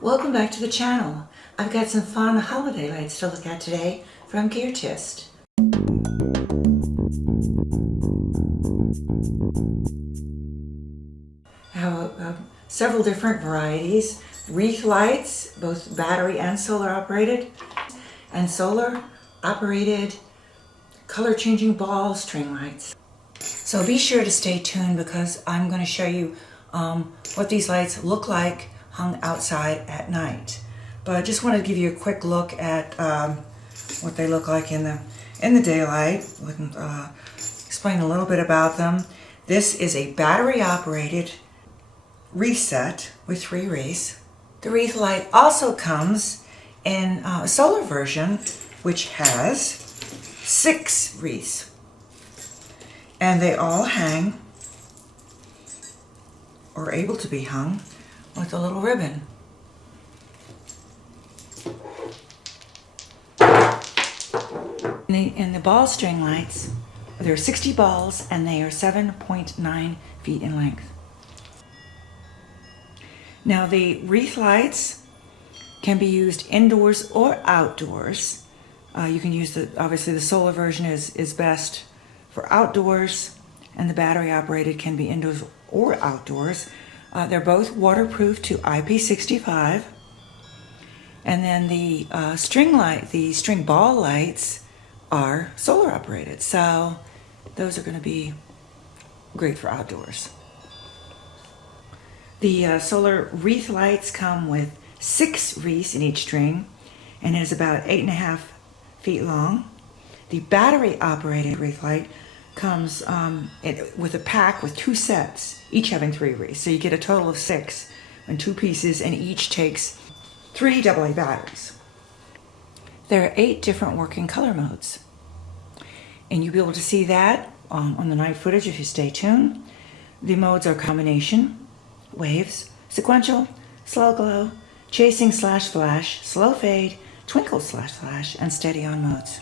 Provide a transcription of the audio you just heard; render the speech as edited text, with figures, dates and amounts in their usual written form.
Welcome back to the channel. I've got some fun holiday lights to look at today from Geartist. I have several different varieties. Wreath lights, both battery and solar operated, and solar operated color changing ball string lights. So be sure to stay tuned because I'm going to show you what these lights look like hung outside at night. But I just wanted to give you a quick look at what they look like in the daylight. Explain a little bit about them. This is a battery operated wreath set with 3 wreaths. The wreath light also comes in a solar version which has 6 wreaths. And they all hang, or are able to be hung, with a little ribbon. In the ball string lights, there are 60 balls and they are 7.9 feet in length. Now the wreath lights can be used indoors or outdoors. You can use obviously the solar version is best for outdoors, and the battery operated can be indoors or outdoors. They're both waterproof to IP65. And then the string ball lights are solar operated. So those are going to be great for outdoors. The solar wreath lights come with 6 wreaths in each string, and it is about 8.5 feet long. The battery operated wreath light comes with a pack with 2 sets, each having 3 wreaths. So you get a total of 6 in 2 pieces, and each takes 3 AA batteries. There are 8 different working color modes, and you'll be able to see that on the night footage if you stay tuned. The modes are combination, waves, sequential, slo-glo, chasing/flash, slow fade, twinkle/flash, and steady on modes.